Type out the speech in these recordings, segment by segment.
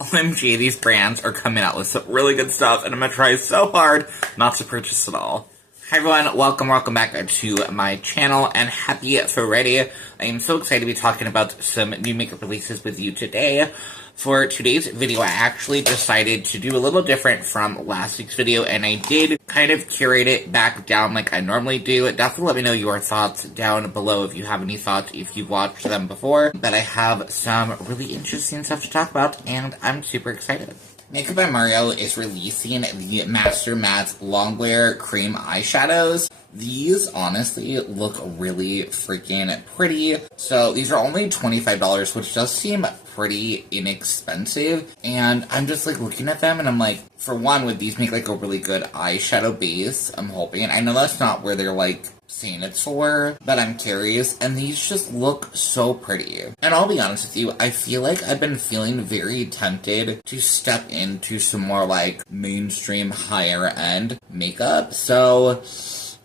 OMG, these brands are coming out with some really good stuff, and I'm gonna try so hard not to purchase it all. Hi everyone, welcome back to my channel, and happy Friday. I am so excited to be talking about some new makeup releases with you today. For today's video, I actually decided to do a little different from last week's video, and I did kind of curate it back down like I normally do. Definitely let me know your thoughts down below if you have any thoughts, if you've watched them before. But I have some really interesting stuff to talk about, and I'm super excited. Makeup by Mario is releasing the Master Matte Longwear Cream Eyeshadows. These honestly look really freaking pretty. So these are only $25, which does seem pretty inexpensive. And I'm just like looking at them and I'm like, for one, would these make like a really good eyeshadow base? I'm hoping. I know that's not where they're like saying it's for, but I'm curious, and these just look so pretty. And I'll be honest with you, I feel like I've been feeling very tempted to step into some more like mainstream higher end makeup, so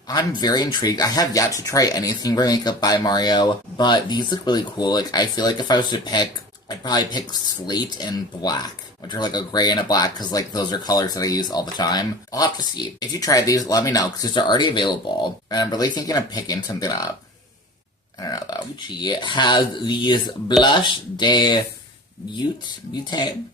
I'm very intrigued. I have yet to try anything by Makeup by Mario, but these look really cool. Like, I feel like if I was to pick, I'd probably pick Slate and Black, which are like a gray and a black, because like those are colors that I use all the time. I'll have to see. If you tried these, let me know, because they're already available. And I'm really thinking of picking something up. I don't know though. Gucci has these Blush de Beauty.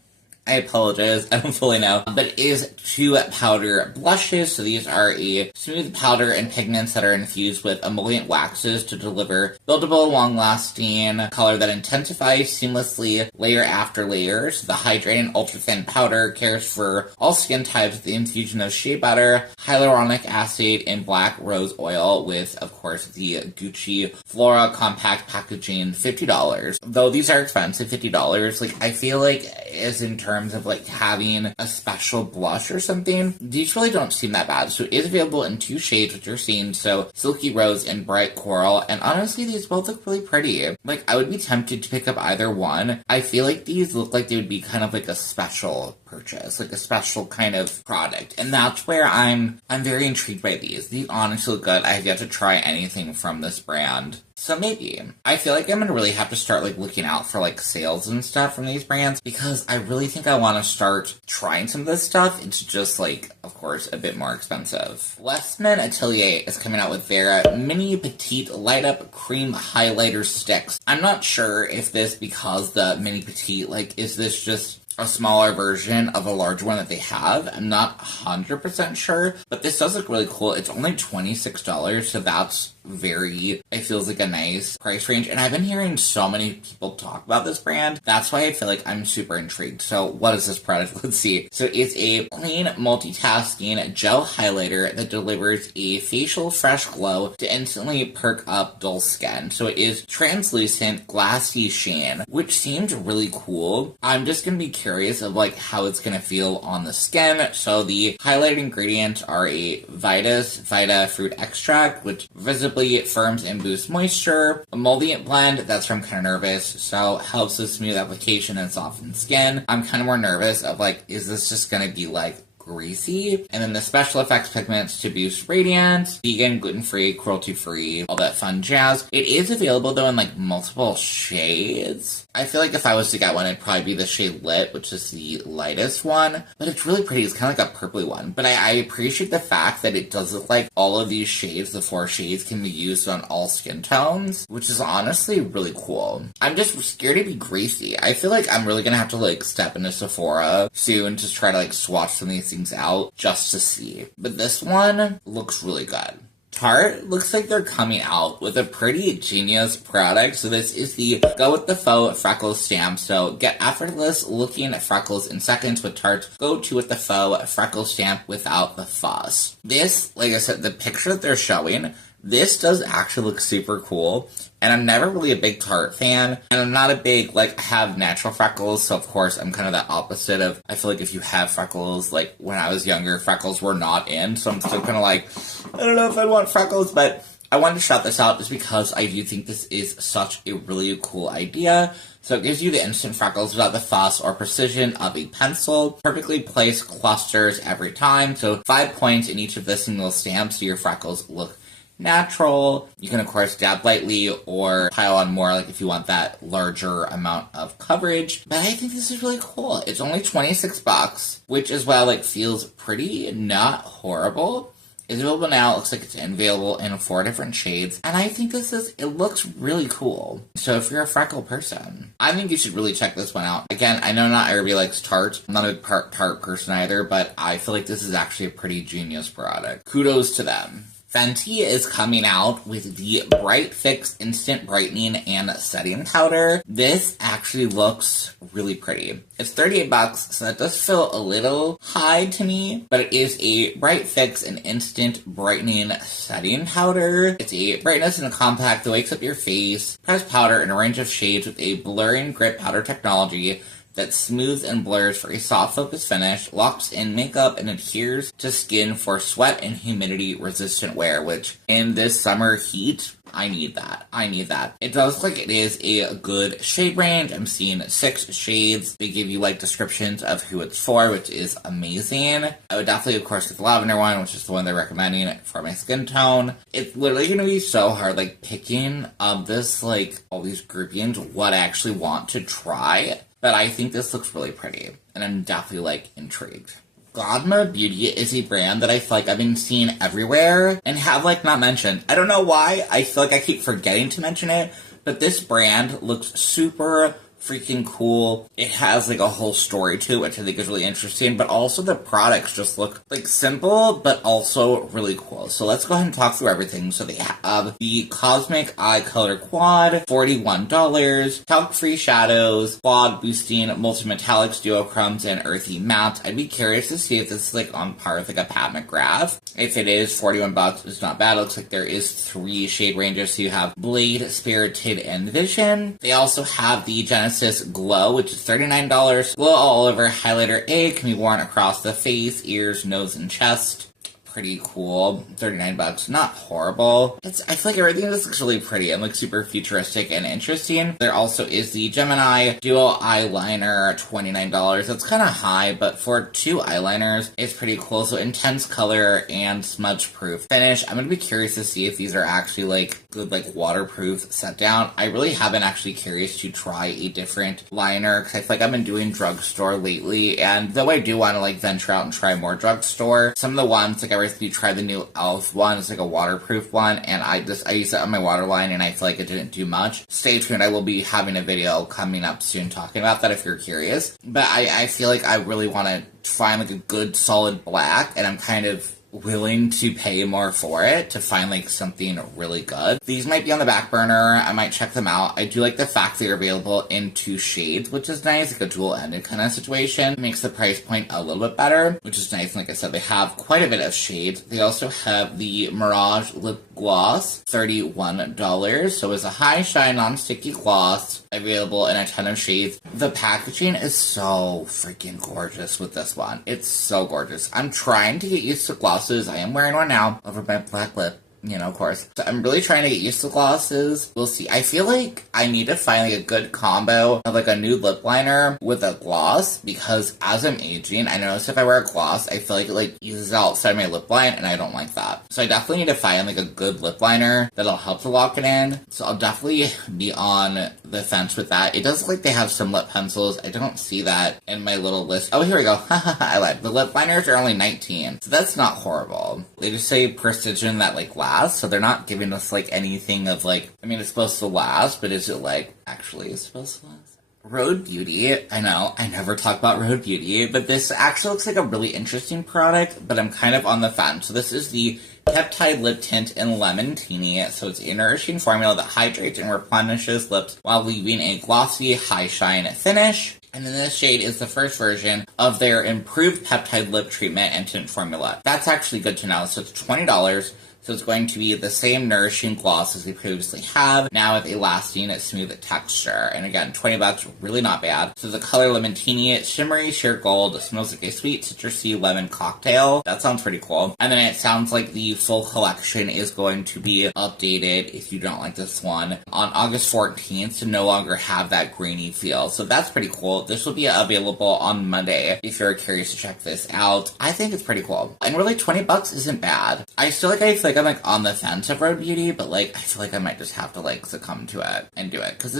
I apologize, I don't fully know, but it is 2 powder blushes. So these are a smooth powder and pigments that are infused with emollient waxes to deliver buildable, long-lasting color that intensifies seamlessly layer after layer. So the hydrating ultra-thin powder cares for all skin types with the infusion of shea butter, hyaluronic acid, and black rose oil with, of course, the Gucci Flora compact packaging, $50. Though these are expensive, $50, like I feel like is in terms of like having a special blush or something, these really don't seem that bad. So it is available in 2 shades, which you're seeing, so Silky Rose and Bright Coral, and honestly these both look really pretty. Like, I would be tempted to pick up either one. I feel like these look like they would be kind of like a special purchase, like a special kind of product, and that's where I'm very intrigued by these. These honestly look good. I have yet to try anything from this brand, so maybe. I feel like I'm gonna really have to start like looking out for like sales and stuff from these brands, because I really think I want to start trying some of this stuff. It's just like, of course, a bit more expensive. Westman Atelier is coming out with their mini petite light up cream highlighter sticks. I'm not sure if this, because the mini petite, like, is this just a smaller version of a large one that they have? I'm not 100% sure, but this does look really cool. It's only $26, so that's it feels like a nice price range, and I've been hearing so many people talk about this brand. That's why I feel like I'm super intrigued. So what is this product? Let's see. So it's a plain multitasking gel highlighter that delivers a facial fresh glow to instantly perk up dull skin. So it is translucent glassy sheen, which seemed really cool. I'm just gonna be curious of like how it's gonna feel on the skin. So the highlight ingredients are a Vita fruit extract, which visibly firms and boosts moisture, emollient blend that's from Kind of Nervous, so helps with smooth application and softened skin. I'm kind of more nervous of like, is this just gonna be like greasy? And then the special effects pigments to boost radiance, vegan, gluten-free, cruelty-free, all that fun jazz. It is available though in like multiple shades. I feel like if I was to get one, it'd probably be the shade Lit, which is the lightest one, but it's really pretty. It's kind of like a purpley one, but I appreciate the fact that it does look like all of these shades, the 4 shades, can be used on all skin tones, which is honestly really cool. I'm just scared to be greasy. I feel like I'm really gonna have to like step into Sephora soon to try to like swatch some of these things out just to see, but this one looks really good. Tarte looks like they're coming out with a pretty genius product. So this is the Go With The Faux Freckles Stamp. So get effortless looking freckles in seconds with Tarte's Go To With The Faux Freckles Stamp without the fuss. This, like I said, the picture that they're showing, this does actually look super cool. And I'm never really a big Tarte fan, and I'm not a big, like, I have natural freckles, so of course I'm kind of the opposite of, I feel like if you have freckles, like, when I was younger, freckles were not in, so I'm still kind of like, I don't know if I want freckles, but I wanted to shout this out just because I do think this is such a really cool idea. So it gives you the instant freckles without the fuss or precision of a pencil. Perfectly placed clusters every time, so 5 points in each of the single stamps so your freckles look natural. You can, of course, dab lightly or pile on more, like, if you want that larger amount of coverage. But I think this is really cool. It's only $26, which as well, like, feels pretty not horrible. It's available now. It looks like it's available in 4 different shades. And I think it looks really cool. So if you're a freckle person, I think you should really check this one out. Again, I know not everybody likes Tarte. I'm not a Tarte person either, but I feel like this is actually a pretty genius product. Kudos to them. Fenty is coming out with the Bright Fix Instant Brightening and Setting Powder. This actually looks really pretty. It's $38, so that does feel a little high to me, but it is a Bright Fix and Instant Brightening Setting Powder. It's a brightness and a compact that wakes up your face. Pressed powder in a range of shades with a blurring grip powder technology that smooths and blurs for a soft focus finish, locks in makeup, and adheres to skin for sweat and humidity resistant wear, which in this summer heat, I need that. It does look like it is a good shade range. I'm seeing 6 shades. They give you like descriptions of who it's for, which is amazing. I would definitely, of course, get the lavender one, which is the one they're recommending for my skin tone. It's literally going to be so hard, like, picking this, like, all these groupings, what I actually want to try. But I think this looks really pretty, and I'm definitely, like, intrigued. Godmode Beauty is a brand that I feel like I've been seeing everywhere and have, like, not mentioned. I don't know why. I feel like I keep forgetting to mention it, but this brand looks super freaking cool. It has, like, a whole story to it, which I think is really interesting, but also the products just look, like, simple, but also really cool. So let's go ahead and talk through everything. So they have the Cosmic Eye Color Quad, $41, talc-free shadows, quad boosting multi-metallics, duochromes, and earthy matte. I'd be curious to see if this is, like, on par with, like, a Pat McGrath. If it is, $41, it's not bad. It looks like there is 3 shade ranges. So you have Blade, Spirited, and Vision. They also have the Genesis Glow, which is $39. Glow All Over Highlighter A can be worn across the face, ears, nose, and chest. Pretty cool. $39, not horrible. I feel like everything just looks really pretty and, like, super futuristic and interesting. There also is the Gemini Duo Eyeliner, $29. That's kind of high, but for 2 eyeliners, it's pretty cool. So intense color and smudge-proof finish. I'm gonna be curious to see if these are actually, like, good, like, waterproof set down. I really have been actually curious to try a different liner, because I feel like I've been doing drugstore lately, and though I do want to, like, venture out and try more drugstore, some of the ones, like, I recently tried the new e.l.f. one. It's like a waterproof one, and I used it on my waterline, and I feel like it didn't do much. Stay tuned. I will be having a video coming up soon talking about that if you're curious. But I feel like I really want to find, like, a good solid black, and I'm kind of willing to pay more for it to find, like, something really good. These might be on the back burner. I might check them out. I do like the fact they're available in 2 shades, which is nice, like a dual-ended kind of situation. It makes the price point a little bit better, which is nice. Like I said, they have quite a bit of shades. They also have the Mirage Lip Gloss, $31. So it's a high shine non-sticky gloss available in a ton of shades. The packaging is so freaking gorgeous with this one. It's so gorgeous. I'm trying to get used to glosses. I am wearing one now over my black lip. You know, of course. So I'm really trying to get used to glosses. We'll see. I feel like I need to find, like, a good combo of, like, a nude lip liner with a gloss, because as I'm aging, I notice if I wear a gloss, I feel like it, like, uses outside my lip line, and I don't like that. So I definitely need to find, like, a good lip liner that'll help to lock it in. So I'll definitely be on the fence with that. It does look like they have some lip pencils. I don't see that in my little list. Oh, here we go. I lied. The lip liners are only $19, so that's not horrible. They just say precision that, like, lasts, so they're not giving us, like, anything of, like, I mean, it's supposed to last, but is it, like, actually supposed to last? Rhode Beauty, I know, I never talk about Rhode Beauty, but this actually looks like a really interesting product, but I'm kind of on the fence. So this is the Peptide Lip Tint in Lemon Teeny. So it's a nourishing formula that hydrates and replenishes lips while leaving a glossy, high shine finish. And then this shade is the first version of their improved peptide lip treatment and tint formula. That's actually good to know. So it's $20. So it's going to be the same nourishing gloss as we previously have, now with a lasting, smooth texture. And again, $20, really not bad. So the color Lemon Teeny, shimmery sheer gold, smells like a sweet citrusy lemon cocktail. That sounds pretty cool. And then it sounds like the full collection is going to be updated, if you don't like this one, on August 14th to no longer have that grainy feel. So that's pretty cool. This will be available on Monday if you're curious to check this out. I think it's pretty cool. And really, $20 isn't bad. I feel like like I'm like on the fence of Rhode Beauty, but like I feel like I might just have to like succumb to it and do it because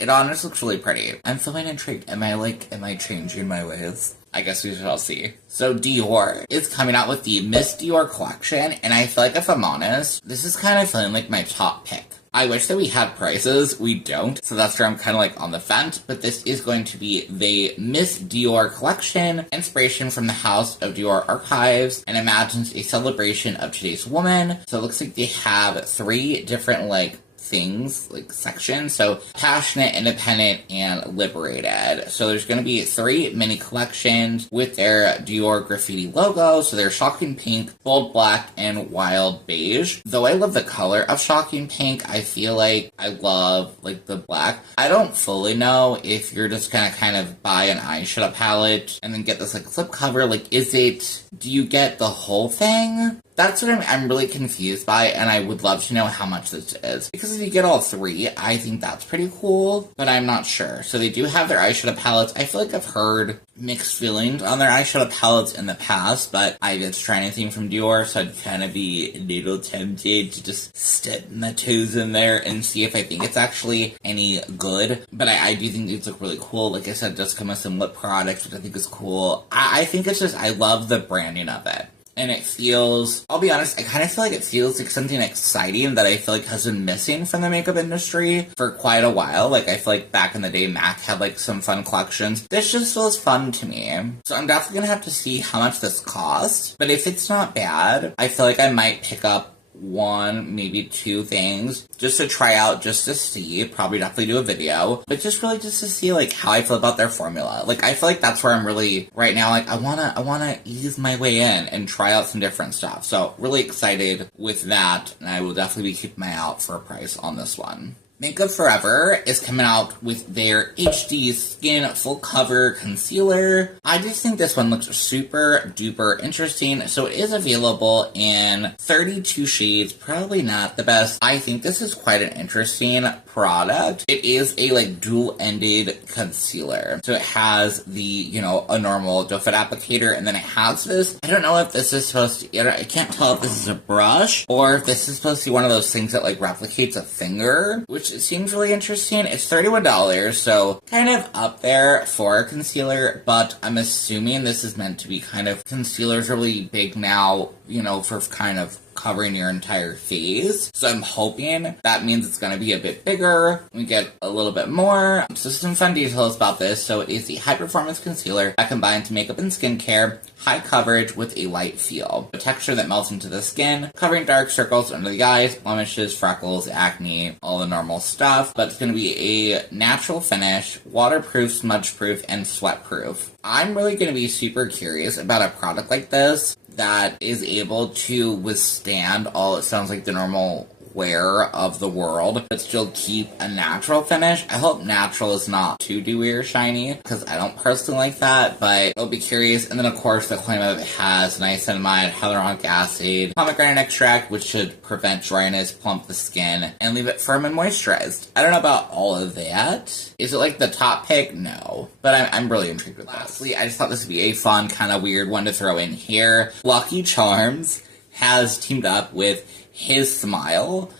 it honestly looks really pretty. I'm feeling intrigued. Am I changing my ways? I guess we shall see. So Dior is coming out with the Miss Dior collection, and I feel like if I'm honest, this is kind of feeling like my top pick. I wish that we had prices. We don't, so that's where I'm kind of like on the fence, but this is going to be the Miss Dior collection, inspiration from the House of Dior archives, and imagines a celebration of today's woman. So it looks like they have 3 different like things, like sections. So passionate, independent, and liberated. So there's going to be 3 mini collections with their Dior graffiti logo. So they're shocking pink, bold black, and wild beige. Though I love the color of shocking pink, I feel like I love like the black. I don't fully know if you're just gonna kind of buy an eyeshadow palette and then get this like slip cover. Like, do you get the whole thing? That's what I'm really confused by, and I would love to know how much this is. Because if you get all 3, I think that's pretty cool, but I'm not sure. So they do have their eyeshadow palettes. I feel like I've heard mixed feelings on their eyeshadow palettes in the past, but I didn't try anything from Dior, so I'd kind of be a little tempted to just step my toes in there and see if I think it's actually any good. But I do think these look really cool. Like I said, it does come with some lip products, which I think is cool. I think it's just, I love the branding of it. And it feels, I'll be honest, I kind of feel like it feels like something exciting that I feel like has been missing from the makeup industry for quite a while. Like, I feel like back in the day, MAC had like some fun collections. This just feels fun to me. So I'm definitely gonna have to see how much this costs. But if it's not bad, I feel like I might pick up 1, maybe 2 things just to try out, just to see. Probably definitely do a video, but just really just to see like how I feel about their formula. Like, I feel like that's where I'm really right now. Like, I wanna ease my way in and try out some different stuff. So really excited with that, and I will definitely be keeping my eye out for a price on this one. Makeup Forever is coming out with their HD Skin Full Cover Concealer. I just think this one looks super duper interesting. So it is available in 32 shades, probably not the best. I think this is quite an interesting product. It is a like dual-ended concealer. So it has the, you know, a normal doe foot applicator, and then it has this. I don't know if this is supposed to, I can't tell if this is a brush or if this is supposed to be one of those things that like replicates a finger, which it seems really interesting. It's $31, so kind of up there for a concealer, but I'm assuming this is meant to be kind of, concealer's really big now, you know, for kind of covering your entire face. So I'm hoping that means it's going to be a bit bigger. We get a little bit more. So some fun details about this. So it is a high-performance concealer that combines makeup and skincare, high coverage with a light feel. A texture that melts into the skin, covering dark circles under the eyes, blemishes, freckles, acne, all the normal stuff. But it's going to be a natural finish, waterproof, smudge-proof, and sweat-proof. I'm really going to be super curious about a product like this that is able to withstand all, it sounds like, the normal wear of the world, but still keep a natural finish. I hope natural is not too dewy or shiny, because I don't personally like that, but I'll be curious. And then, of course, the claim of it has niacinamide, hyaluronic acid, pomegranate extract, which should prevent dryness, plump the skin, and leave it firm and moisturized. I don't know about all of that. Is it like the top pick? No. But I'm really intrigued with that. Lastly, I just thought this would be a fun, kind of weird one to throw in here. Lucky Charms has teamed up with HiSmile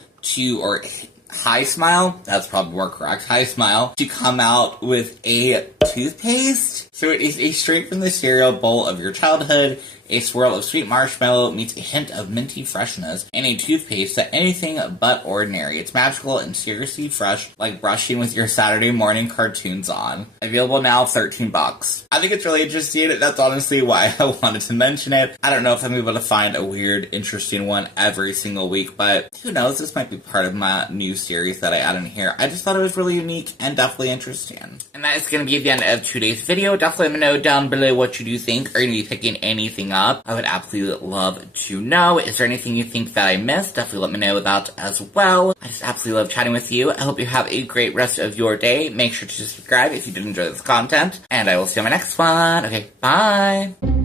or HiSmile, that's probably more correct, HiSmile, to come out with a toothpaste. So it is a straight from the cereal bowl of your childhood. A swirl of sweet marshmallow meets a hint of minty freshness, and a toothpaste that anything but ordinary. It's magical and seriously fresh, like brushing with your Saturday morning cartoons on. Available now, $13. I think it's really interesting. That's honestly why I wanted to mention it. I don't know if I'm able to find a weird, interesting one every single week, but who knows? This might be part of my new series that I add in here. I just thought it was really unique and definitely interesting. And that is going to be the end of today's video. Definitely let me know down below what you do think. Are you going to be picking anything up? I would absolutely love to know. Is there anything you think that I missed? Definitely let me know about as well. I just absolutely love chatting with you. I hope you have a great rest of your day. Make sure to subscribe if you did enjoy this content, and I will see you on my next one. Okay, bye!